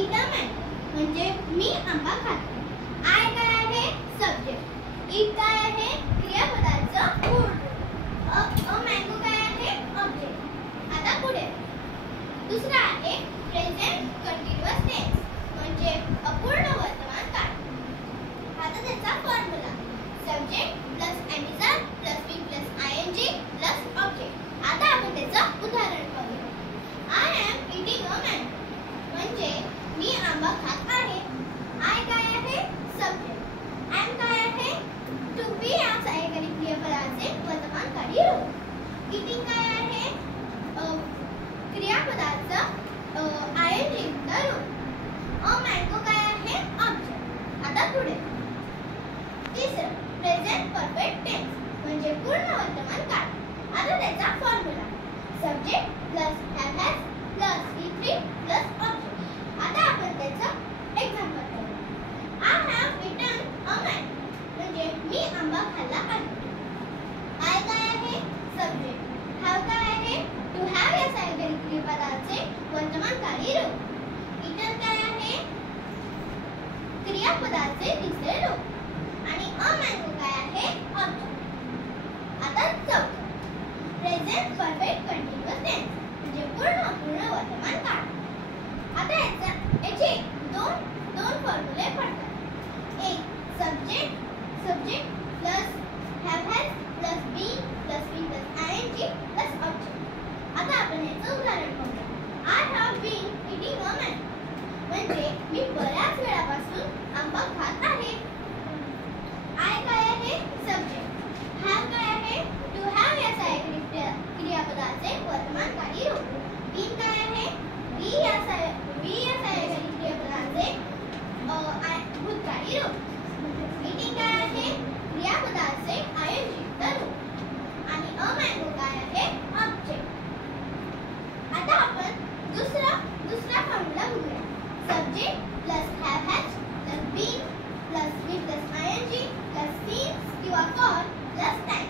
eat a mango म्हणजे मी आंबा खाते. I काय आहे सब्जेक्ट. Eat काय आहे क्रियापदाचं फूड. A mango काय आहे ऑब्जेक्ट. आता पुढे दुसरा आहे प्रेझेंट कंटिन्युअस टेन्स म्हणजे अपूर्ण वर्तमान काळ. आता त्याचा formula subject plus एमिझर plus be plus ING plus object. आता आपण त्याचं उदाहरण पाहूया. I am eating a mango म्हणजे मी आंबा खात आहे. I काय आहे सब्जेक्ट. am काय आहे to be या सहाय्यकारी क्रियापदाचे वर्तमानकारी रूप. eating काय आहे क्रियापदाचं ing युक्त रूप. a mango काय आहे ऑब्जेक्ट. आता पुढे तिसरं प्रेझेंट परफेक्ट टेन्स म्हणजे पूर्ण वर्तमान काळ. आता त्याचा formula subject plus have has plus E3 plus object. आता आपण त्याचं एक्झाम्पल करू. I have eaten a mango म्हणजे मी आंबा खाल्ला आहे. I काय आहे सब्जेक्ट. have काय आहे to have या सहाय्यकारी क्रियापदाचे वर्तमानकारी रूप. eaten काय आहे क्रियापदाचे तिसरे रूप आणि a mango काय आहे ऑब्जेक्ट. आता चौथं प्रेझेंट परफेक्ट कंटिन्युअस टेन्स म्हणजे पूर्ण अपूर्ण वर्तमान काळ. आता याचे दोन फॉर्म्युले पडतात. एक subject plus have has plus be plus ING plus object. आता आपण याचं उदाहरण पाहूया. I have been eating a mango म्हणजे मी बऱ्याच वेळापासून आंबा खात आहे. I काय आहे सब्जेक्ट. have काय आहे to have या सहाय्यकारी क्रियापदाचे वर्तमानकारी रूप. been काय आहे बी या सहाय्यकारी क्रियापदाचे भूतकाळी रूप. eating काय आहे क्रियापदाचे ing युक्त रूप आणि a mango काय आहे ऑब्जेक्ट. आता आपण दुसरा फॉर्म्युला बघूया. Subject plus have has plus be plus ING plus since किंवा फॉर प्लस टाइम.